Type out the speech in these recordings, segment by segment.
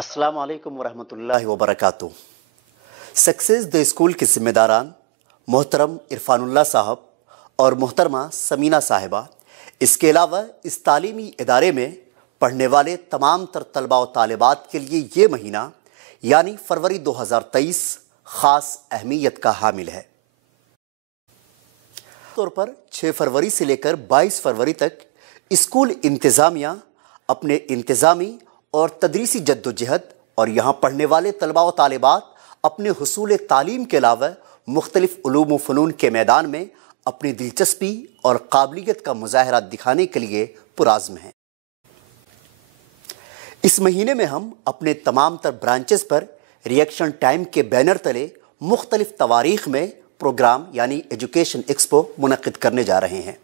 अस्सलाम वालेकुम वरहमतुल्लाहि वबरकातुह। सक्सेस द स्कूल के ज़िम्मेदारान मोहतरम इरफानुल्लाह साहब और मोहतरमा समीना साहिबा, इसके अलावा इस तालीमी इदारे में पढ़ने वाले तमाम तर तलबा और तालिबात के लिए ये महीना यानी फरवरी 2023 ख़ास अहमियत का हामिल है। तौर पर 6 फरवरी से लेकर 22 फरवरी तक स्कूल इंतज़ामिया अपने इंतज़ामी और तदरीसी जद्दोजहद और यहाँ पढ़ने वाले तलबा व तालिबात अपने हुसूल तालीम के अलावा मुख्तलिफ उलूम व फ़नून के मैदान में अपनी दिलचस्पी और काबिलियत का मुज़ाहरा दिखाने के लिए पुराज़्म हैं। इस महीने में हम अपने तमाम तर ब्रांचेस पर रिएक्शन टाइम के बैनर तले मुख्तलिफ तवारीख़ में प्रोग्राम यानी एजुकेशन एक्सपो मुनक़िद करने जा रहे हैं।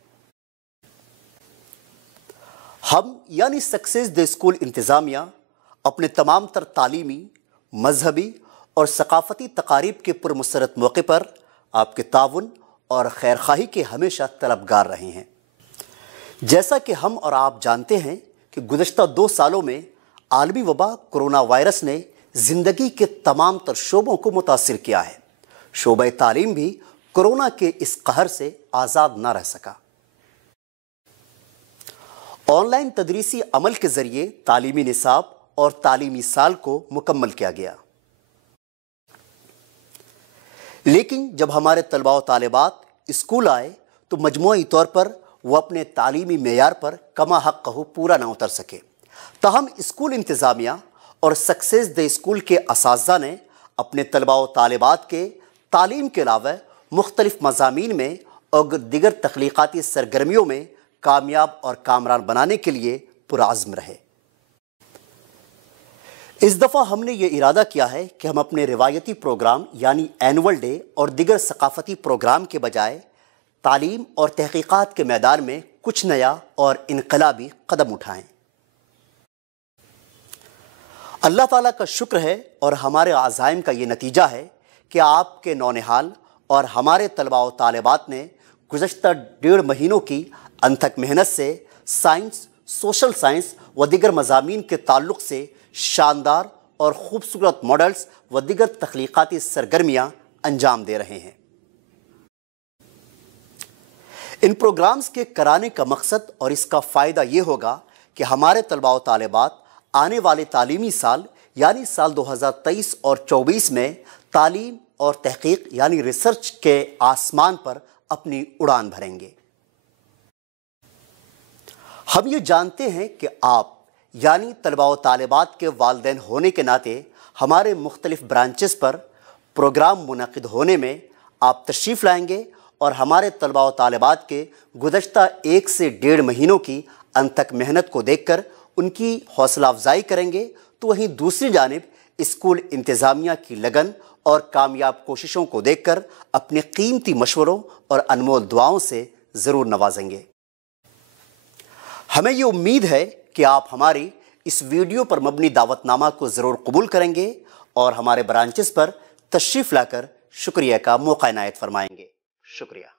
हम यानी सक्सेस द स्कूल इंतज़ामिया अपने तमाम तर तालीमी, मजहबी और सकाफ़ती तकारीब के पुरमसरत मौके पर आपके ताउन और खैरखाही के हमेशा तलबगार रहे हैं। जैसा कि हम और आप जानते हैं कि गुज़श्ता 2 सालों में आलमी वबा कोरोना वायरस ने ज़िंदगी के तमाम तर शोबों को मुतासिर किया है। शोबे तालीम भी कोरोना के इस कहर से आज़ाद ना रह सका। ऑनलाइन तदरीसी अमल के ज़रिए तालीमी निसाब और तालीमी साल को मुकम्मल किया गया, लेकिन जब हमारे तलबा व तालिबात स्कूल आए तो मजमूई तौर पर वो अपने तालीमी मेयार पर कमा हक़ कहू पूरा ना उतर सके। ताहम स्कूल इंतज़ामिया और सक्सेस द स्कूल के असातिज़ा ने अपने तलबा व तालिबात के तालीम के अलावा मुख्तलिफ मज़ामीन में और दिगर तख्लीक़ाती सरगर्मियों में कामयाब और कामरान बनाने के लिए पुरआज़्म रहे। इस दफ़ा हमने ये इरादा किया है कि हम अपने रिवायती प्रोग्राम यानी एनुअल डे और दिगर सकाफ़ती प्रोग्राम के बजाय तालीम और तहक़ीक़ात के मैदान में कुछ नया और इनकलाबी कदम उठाएं। अल्लाह ताला का शुक्र है और हमारे आज़ाइम का ये नतीजा है कि आपके नौनिहाल और हमारे तलबा व तालिबात ने गुज़श्ता 1.5 महीनों की अनथक मेहनत से साइंस, सोशल साइंस व दिगर मज़ामीन के ताल्लुक़ से शानदार और ख़ूबसूरत मॉडल्स व दिगर तख्लीक़ाती सरगर्मियाँ अंजाम दे रहे हैं। इन प्रोग्राम्स के कराने का मकसद और इसका फ़ायदा ये होगा कि हमारे तलबा व तालिबात आने वाले तालीमी साल यानी साल 2023 और 24 में तालीम और तहक़ीक़ यानी रिसर्च के आसमान पर अपनी उड़ान भरेंगे। हम ये जानते हैं कि आप यानी तलबा व तालिबात के वालिदैन होने के नाते हमारे मुख्तलिफ ब्रांचेस पर प्रोग्राम मुनक़िद होने में आप तशरीफ़ लाएंगे और हमारे तलबा व तालिबात के गुज़श्ता 1 से 1.5 महीनों की अनथक मेहनत को देखकर उनकी हौसला अफजाई करेंगे, तो वहीं दूसरी जानिब स्कूल इंतज़ामिया की लगन और कामयाब कोशिशों को देखकर अपने कीमती मशवरों और अनमोल दुआओं से ज़रूर नवाजेंगे। हमें ये उम्मीद है कि आप हमारी इस वीडियो पर मबनी दावतनामा को ज़रूर कबूल करेंगे और हमारे ब्रांचेस पर तशरीफ़ लाकर शुक्रिया का मौका इनायत फरमाएंगे। शुक्रिया।